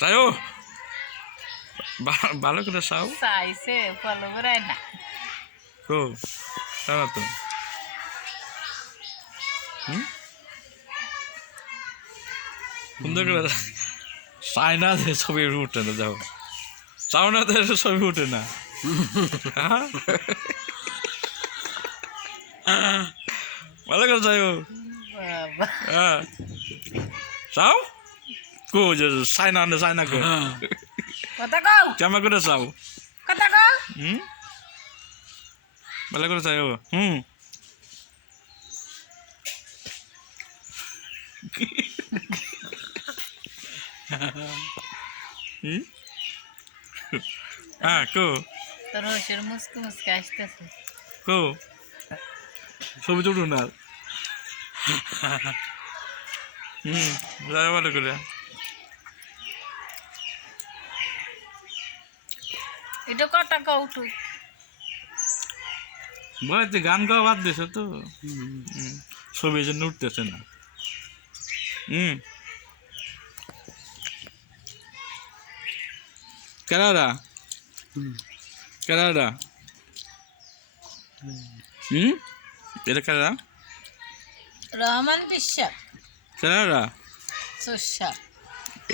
যাইও ভালো করে চাও চাইছে ফলো করায় না কো চাও তো সুন্দর করে চাই না যে ছবি উঠে না যাও চাও না তো ছবি উঠে না ভালো করে যাইও বাবা হ্যাঁ চাও কো যে চাই না চাই না কো কথা কও কেমন করে চাও কথা কও ভালো করে চাইও হ্যাঁ কো তোর রসের মুসকে মুসকে আসতেছে কো ছবি তুলু না যাই ভালো করে এটা কথা কও তুই বলতে গান গাওয়া বাদ দিয়েছে তো ছবি জন্য উঠতেছে না কেনাডা কেনাডা এটা কেনাডা রহমান বিশ্বাস কেনাডা সুশা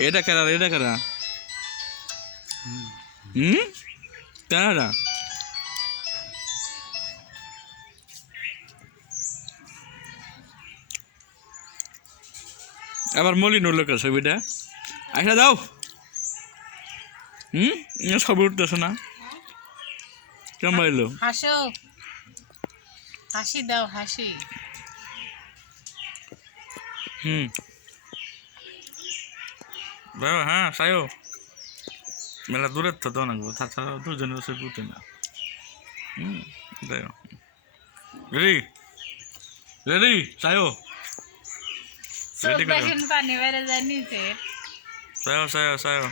এটা কেনাডা এটা কেনাডা কেনাডা আবার মলিন লোকের ছবিটা আসা দাও ছবি উঠতেছে না কেমন এলো হাসো হাসি দাও হাসি হ্যাঁ সাইও মেলা দূরের তো অনেক তাছাড়া দুজনের ছবি উঠে না রেডি রেডি সাইও চোখ দেখেন পানি বেড়ে যায় নিচে সাইও সাইও সাইও